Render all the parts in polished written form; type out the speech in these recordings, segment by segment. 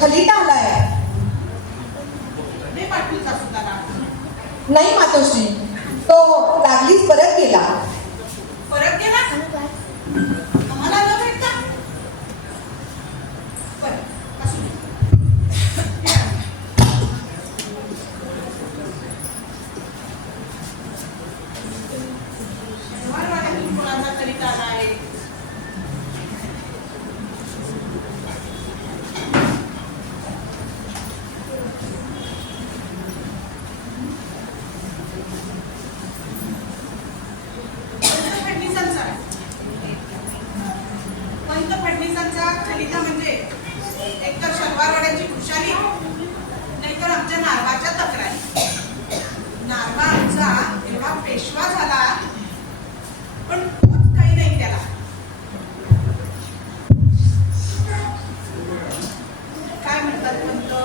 खलिता आलाय. नाही मातोश्री, तो लागलीच परत गेला. परत गेला? आम्हाला न भेटता? बरं, असू दे. शनिवारवाड्यातून कोणाचा खलिता आला आहे? फडणीसांचा खलिता म्हणजे एकतर शनिवारवाड्याची खुशाली, नाहीतर आमच्या नारबाच्या तक्रारी. नारबा आमचा एवढा पेशवा झाला, पण खूप काही नाही त्याला. काय म्हणतात म्हणतो,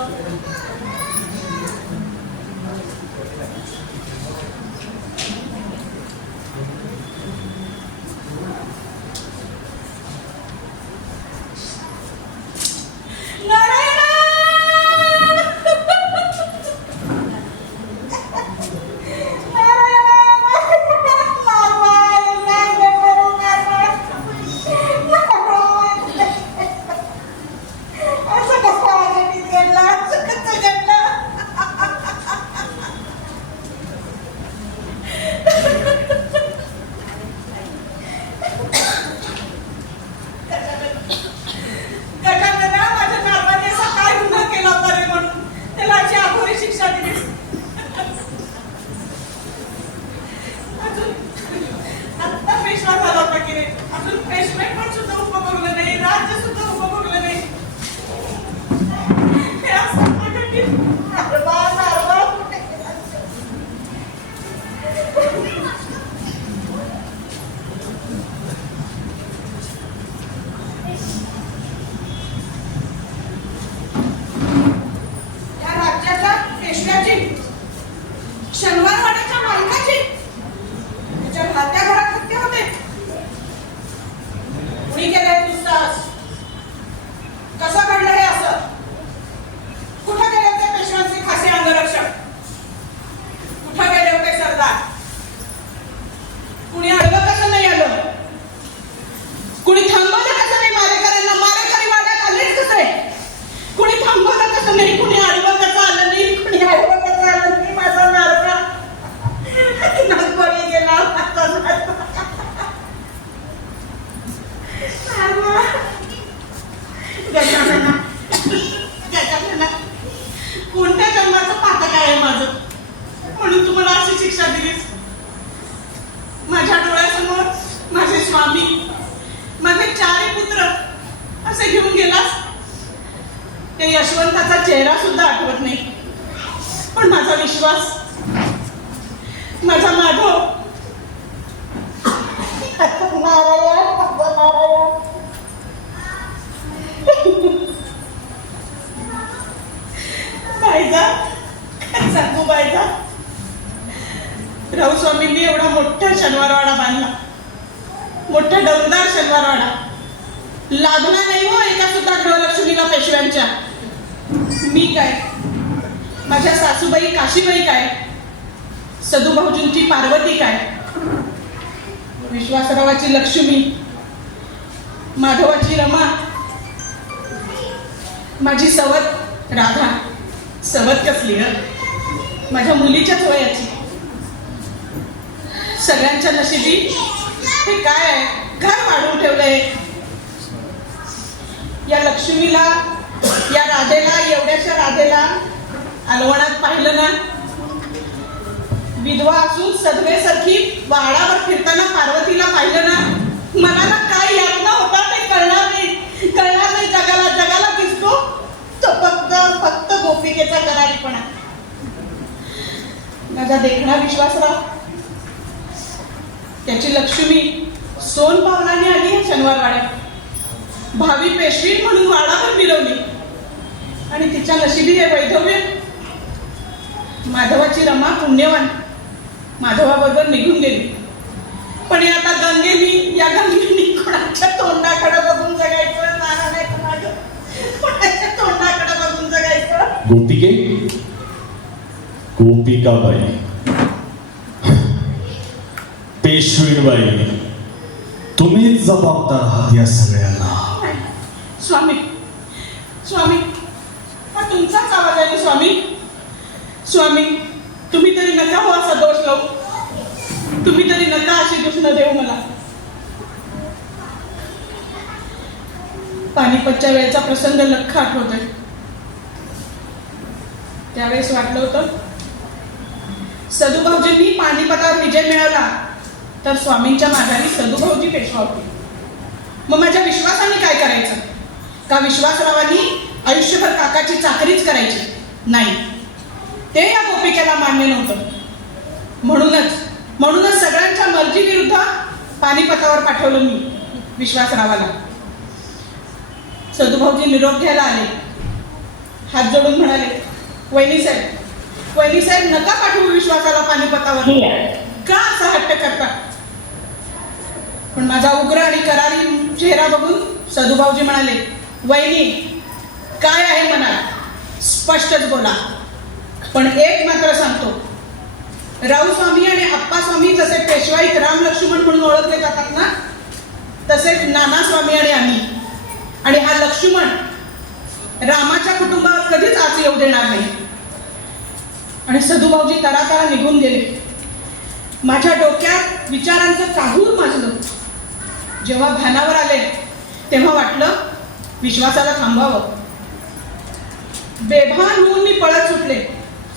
शनिवारवाड्याच्या मालकाची त्याच्या राहत्या घरात हत्या होते. कुणी केलंय पुस्तक? कसं घडलं हे असं? कुठं गेले होते पेशव्यांचे खासे अंगरक्षक? कुठं गेले होते सरदार? कुणी अडवं कसं नाही आलं? कुणी थांबवलं कसं नाही मारेकऱ्यांना? मारेकरी वाड्यात आलेच कसे? कुणी थांबवलं कसं नाही? कुणी अडवं कसं आलं नाही? कुणी अडवं कसं आलं नाही? माझा नारका नागपरी गेला. कोणत्या जन्माचं पातक आहे माझं, म्हणून तुम्हाला अशी शिक्षा दिलीस? माझ्या डोळ्यासमोर माझे स्वामी, माझे चारही पुत्र असे घेऊन गेलास. ते यशवंताचा चेहरा सुद्धा आठवत नाही, पण माझा विश्वास, माझा माधव. नारायण नारायण. बायजा, काय सांगू बायजा, राऊ स्वामींनी एवढा मोठा शनिवारवाडा बांधला, मोठा डौलदार शनिवारवाडा. लाभला नाही हो एका सुद्धा गृहलक्ष्मीला पेशव्यांच्या. मी काय, माझ्या सासूबाई काशीबाई काय, सदुभाऊजींची पार्वती काय, विश्वासरावाची लक्ष्मी, माधवाची रमा, माझी सवत राधा. सवत कसली ग, माझ्या मुलीच्याच वयाची. सगळ्यांच्या नशिबी हे काय आहे, घर वाढवून ठेवलंय. या लक्ष्मीला, या राधेला, एवढ्याशा राधेला अलवणात पाहिलं ना, विधवा असून सदवेसारखी वाडावर फिरताना पार्वतीला पाहिलं ना, मनाला काय यातना होता ते कळणार नाही. कळणार नाही जगाला. जगाला दिसतो तो फक्त गोपिकेचा करारीपणा. माझा देखणा विश्वासराव, त्याची लक्ष्मी, सोन पावलाने आली या शनिवार वाड्यात. भावी पेशवी म्हणून वाडावर मिरवली आणि तिच्या नशिबी हे वैधव्य. माधवाची रमा पुण्यवान माधवाबरोबर निघून गेली. पण आता या गंगेनी कोणाच्या तोंडाकडे बघून जगायचं, नाना नाही कोणाच्या तोंडाकडे बघून जगायचं. गोपिके, गोपिकाबाई, पेशवीबाई, तुम्हीच जबाबदार आहात या सगळ्यांना. स्वामी, स्वामी, हा तुमचाच आवाज आहे ना स्वामी. स्वामी, तुम्ही तरी नका हो असा दोष लावू. तुम्ही तरी नका अशी दुष्ण देऊ मला. पानिपतच्या वेळेचा प्रसंग लख आठवतोय. त्यावेळेस वाटलं होतं सदुभाऊजींनी पानिपतावर विजय मिळवला तर स्वामींच्या माघारी सदुभाऊजी पेशवा होते. मग माझ्या विश्वासाने काय करायचं? का विश्वासरावांनी आयुष्यभर काकाची चाकरीच करायची? नाही, ते या गोपिकेला मान्य नव्हतं. म्हणूनच सगळ्यांच्या मर्जी विरुद्ध पानिपतावर पाठवलं मी विश्वासरावाला. सदुभाऊजी निरोप घ्यायला आले. हात जोडून म्हणाले, वहिनी साहेब नका पाठवू विश्वासाला पानिपतावर. का असा हट्ट करता? पण माझा उग्र आणि करारी चेहरा बघून सदुभाऊजी म्हणाले, वहिनी काय आहे मनात स्पष्टच बोला. पण एक मात्र सांगतो, राऊस्वामी आणि आप्पास्वामी जसे पेशवाईत राम लक्ष्मण म्हणून ओळखले जातात ना, तसेच नानास्वामी आणि आम्ही. आणि हा लक्ष्मण रामाच्या कुटुंबावर कधीच आच येऊ देणार नाही. आणि सदुभाऊजी तरातरा निघून गेले. माझ्या डोक्यात विचारांचं काहूर माजलं. जेव्हा भानावर आले तेव्हा वाटलं विश्वासाला थांबावं. बेभान होऊन मी पळत सुटले.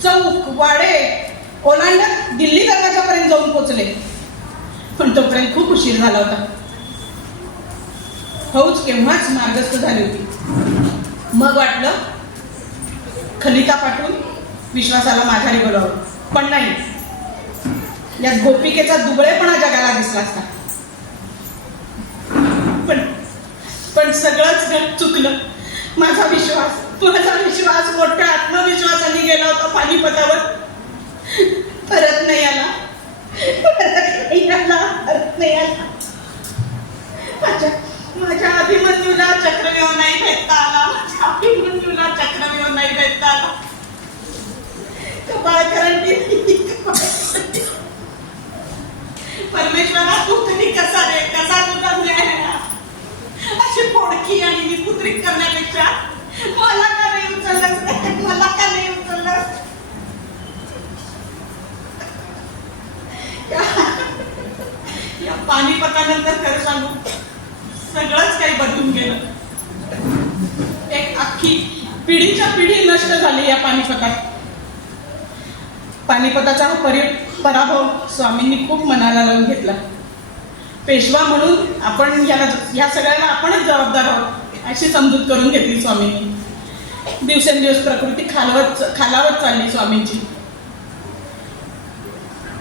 चौक वाडे ओलांडत दिल्ली दरवाजापर्यंत जाऊन पोचले. पण तोपर्यंत खूप उशीर झाला होता. फौज केव्हाच मार्गस्थ झाली होती. मग वाटलं खलिता पाठवून विश्वासाला माघारी बोलावं. पण नाही, यात गोपिकेचा दुबळेपणा जगाला दिसला असता. पण सगळंच चुकलं. माझा विश्वास मोठ्या आत्मविश्वासाने गेला होता पानिपतावर. परत नाही आला. माझ्या अभिमन्यूला चक्रव्यूह नाही भेटता आला. कपाळ करंटी. परमेश्वरा तू तरी कसा तुझा न्याय आहे? अशी फोडकी आणि निपुत्रित करण्यापेक्षा मला का नाही उचललंस? या पानिपतानंतर खरं सांगू सगळंच काही बदलून गेलं. एक अख्खी पिढीच्या पिढी नष्ट झाली या पानिपतात. पानिपताचा हा पराभव स्वामींनी खूप मनाला लावून घेतला. पेशवा म्हणून आपण या सगळ्याला आपणच जबाबदार आहोत अशी समजूत करून घेतली स्वामींनी. दिवसेंदिवस प्रकृती खालावत चालली स्वामींची.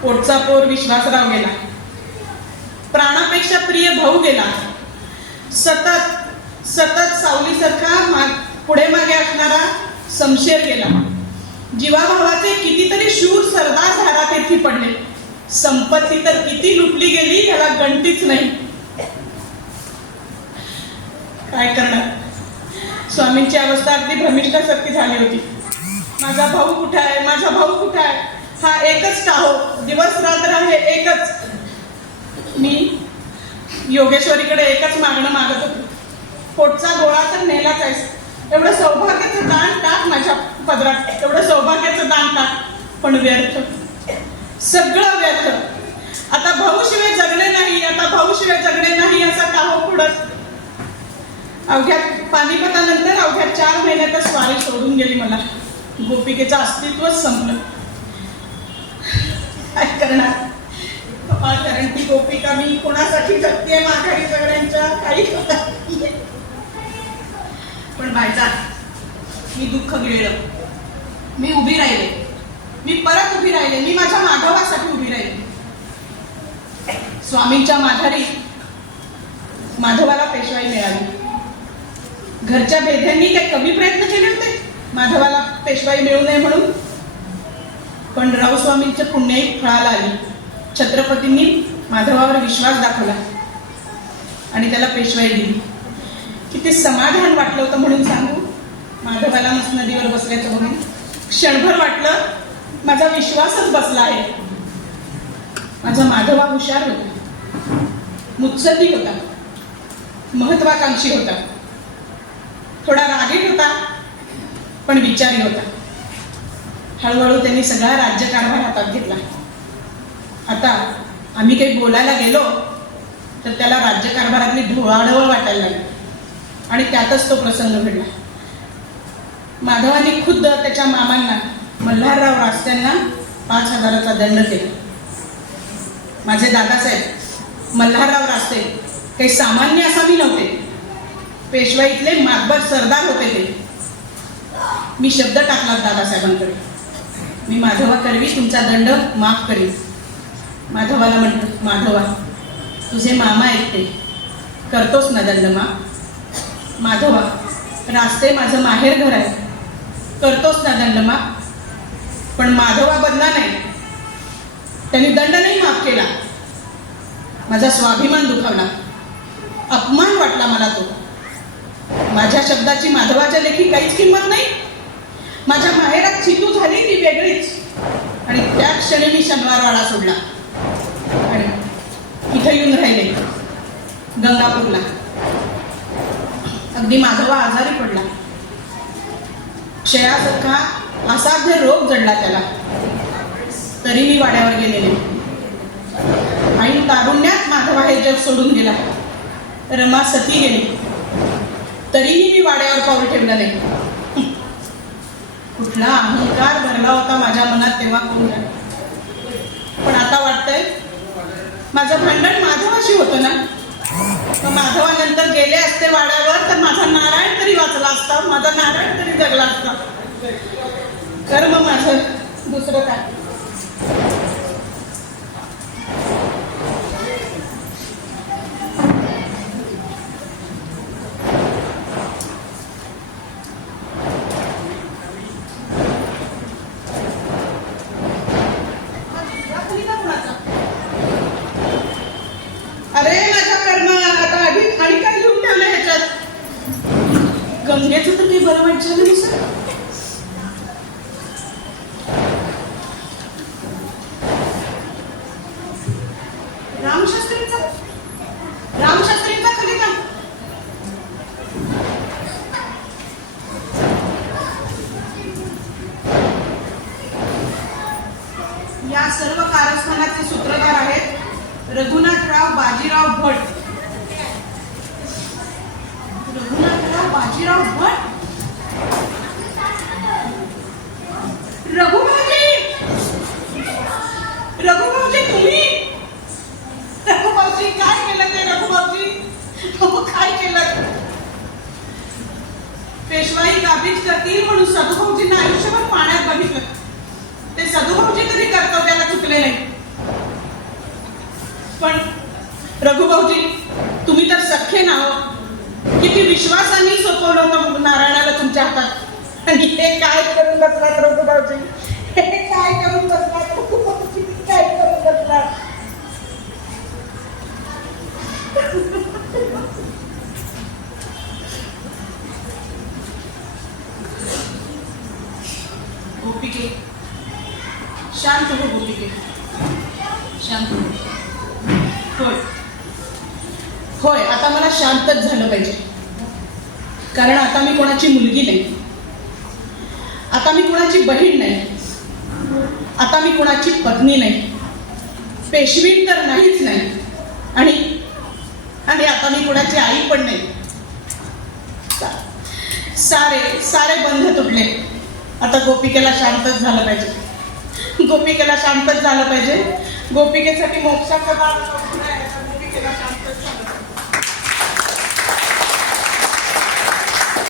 पोटचा पोर विश्वासराव गेला. प्राणापेक्षा प्रिय भाऊ गेला. सतत सावलीसारखा पुढे मागे असणारा समशेर गेला. जीवाभावाचे कितीतरी शूर सरदार धारातीर्थी पडले. संपत्ती तर किती लुटली गेली याला गणतीच नाही. काय करणार? स्वामींची अवस्था अगदी भ्रमिष्ठासारखी झाली होती. माझा भाऊ कुठे आहे? हा एकच टाहो, दिवस रात्र हे एकच. मी योगेश्वरीकडे एकच मागणं मागत होते, पोटचा गोळा तर नेलाच आहेस, एवढं सौभाग्याचं दान टाक माझ्या पदरात, एवढं सौभाग्याचं दान टाक. पण व्यर्थ, सगळं व्यर्थ. आता भाऊशिवाय जगणे नाही असा टाहो पुढत. अवघ्या पानिपतानंतर अवघ्या 4 महिन्यातच स्वारी सोडून गेली मला. गोपिकेचं अस्तित्वच संपलं. काय करणार? कपाळ करंटी गोपिका मी कोणासाठी जगते? माघारी सगळ्यांच्या काही. पण बायचा मी दुःख गिळलं. मी उभी राहिले, मी परत उभी राहिले, मी माझ्या माधवासाठी उभी राहिले. स्वामींच्या माघारी माधवाला पेशवाई मिळाली. घरच्या भेद्यांनी काही कमी प्रयत्न केले होते माधवाला पेशवाई मिळू नये म्हणून. पण रावस्वामींच्या पुण्याई फळाला आली. छत्रपतींनी माधवावर विश्वास दाखवला आणि त्याला पेशवाई दिली. किती समाधान वाटलं होतं म्हणून सांगू. माधवाला मसनदीवर बसल्याचं म्हणून क्षणभर वाटलं माझा विश्वासच बसला आहे. माझा माधवा हुशार होता, मुत्सद्दी होता, महत्वाकांक्षी होता, थोडा रागीट होता, पण विचारी होता. हळूहळू त्यांनी सगळा राज्यकारभार हातात घेतला. आता आम्ही काही बोलायला गेलो तर त्याला राज्यकारभारातली ढोळाढवळ वाटायला लागली आणि त्यातच तो प्रसंग घडला. माधवाने खुद्द त्याच्या मामांना मल्हारराव रास्त्यांना 5,000चा दंड केला. माझे दादासाहेब मल्हारराव रास्ते काही सामान्य असामी नव्हते. पेशवाईतले मातबर सरदार होते ते. मी शब्द टाकला दादासाहेबांकडे, मी माधवा करवी तुमचा दंड माफ करीन. माधवाला म्हटलं, माधवा तुझे मामा आहेत ते, करतोस ना दंड माफ? माधवा रास्ते माझं माहेर घर आहे, करतोस ना दंड माफ? पण माधवा बदला नाही, त्यांनी दंड नाही माफ केला. माझा स्वाभिमान दुखावला, अपमान वाटला मला तो. माझ्या शब्दाची माधवाच्या लेखी काहीच किंमत नाही. माझ्या माहेरात चितू झाली ती वेगळीच. आणि त्या क्षणी मी शनिवारवाडा सोडला आणि इथं येऊन राहिले गंगापूरला. अगदी माधवा आजारी पडला. क्षयासारखा असाध्य रोग जडला त्याला. तरी मी वाड्यावर गेलेले. आणि तारुण्यात माधवा हे जग सोडून गेला. रमा सती गेली, तरीही मी वाड्यावर पाऊल ठेवलं नाही. कुठला अहंकार भरला होता माझ्या मनात तेव्हा कोण जाणे. पण आता वाटतंय माझं भांडण माधवाशी होतं ना. माधवानंतर गेले असते वाड्यावर तर माझा नारायण तरी वाचला असता, माझा नारायण तरी जगला असता. कर्म माझं, दुसरं काय. अरे माझा कर्म, आता आधी आणि काय लिहून ठेवलं ह्याच्यात? गंगेचं तर काही बरं वाईट झालं नाही सर. रामशास्त्रींचा कविता. या सर्व कारस्थानाचे सूत्रधार आहेत रघुनाथराव बाजीराव भट. रघुनाथराव बाजीराव भट. रघुभाऊजी, रघुभाऊजी तुम्ही? रघुभाऊजी काय केलं ते? रघुभाऊजी काय केलं? पेशवाई गाबीज करतील म्हणून सदुभाऊजींना आयुष्यभर पाण्यात बघितलं. ते सदुभाऊजी कधी कर्तव्याला चुकले नाही. पण रघुभाऊजी तुम्ही तर सख्खे नाव. किती विश्वासाने सोपवलं होतं नारायणाला तुमच्या हातात. आणि हे काय करून बसलात रघुभाऊजी? हे काय करून बसलात रघुभाऊजी? काय करून बसलात? गोपिके शांत हो. गोपिके शांत हो. होय होय, आता मला शांतच झालं पाहिजे. कारण आता मी कोणाची मुलगी नाही, आता मी कोणाची बहीण नाही, आता मी कोणाची पत्नी नाही, पेशवी तर नाहीच नाही, आणि आता मी कोणाची आई पण नाही. सारे सारे बंध तुटले. आता गोपिकेला शांतच झालं पाहिजे. गोपिकेला शांतच झालं पाहिजे. गोपिकेसाठी मोक्षाचा मार्ग गोपिकेला शांतच झालं.